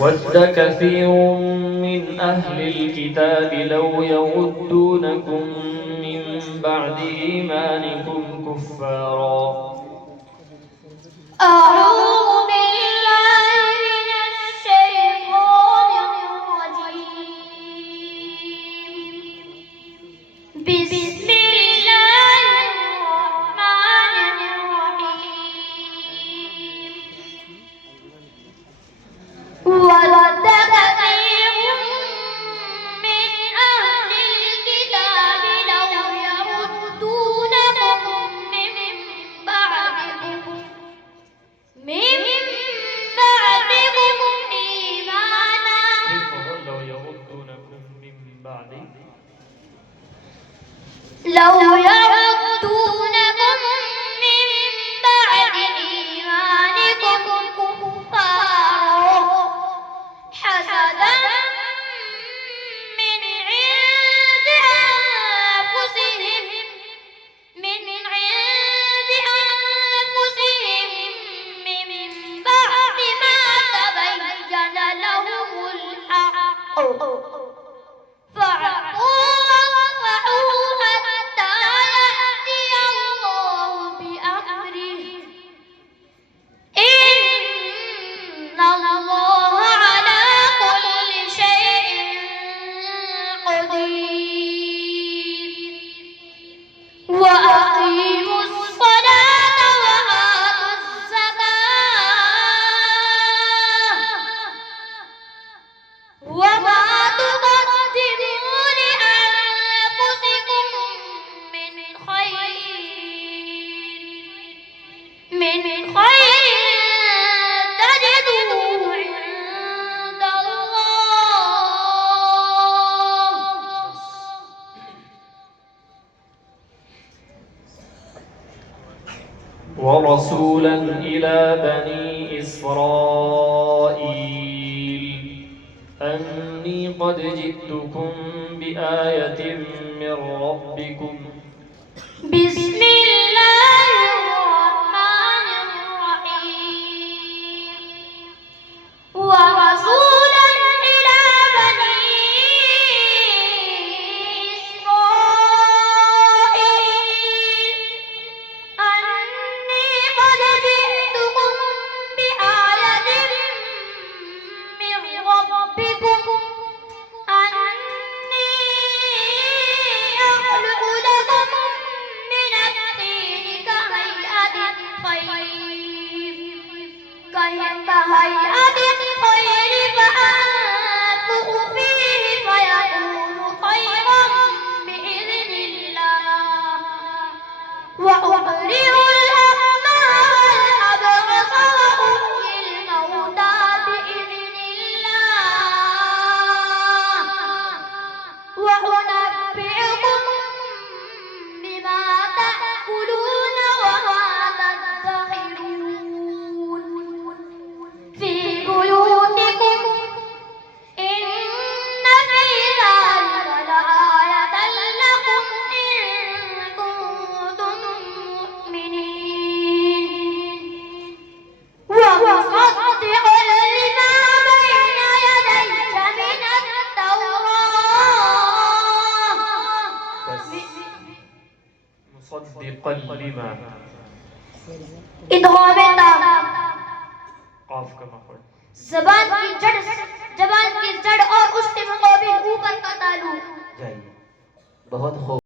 ود كثير من أهل الكتاب لو يردونكم من بعد إيمانكم كفارا. أعوذ بالله من الشيطان الرجيم. بسم الله الرحمن الرحيم. ود كثير من أهل الكتاب لو يردونكم من بعد إيمانا. لو يردونكم من بعد إيمانكم كفارا حسدا من عند أنفسهم من بعد ما تبين لهم الحق فاعفوا واصفحوا حتى يأتي الله بأمره إن الله على كل شيء قدير. وأقيموا الصلاة وآتوا الزكاة وما تقدموا لأنفسكم من خير تجدوه عند الله. ورسولا إلى بني إسرائيل أني قد جئتكم بآية من ربكم. بسم الله الرحمن الرحيم. ورسولا إلى بني إسرائيل أني قد جئتكم بآية من ربكم أني أخلق لكم من الطين كهيئة الطير فأنفخ فيه فيكون طيرا بإذن الله وأبرئ الأكمه والأبرص وأحيي الموتى بإذن الله وأنبئكم بما تأكلون وما تدخرون في بيوتكم إن في ذلك لآية لكم إن كنتم مؤمنين. ومصدقا لما بين يدي من التوراة مصدقا لما إدغام تام قاف كما قلت जबान की जड़ और उसके मुकाबिल ऊपर का तालु। जाइए बहुत खूब।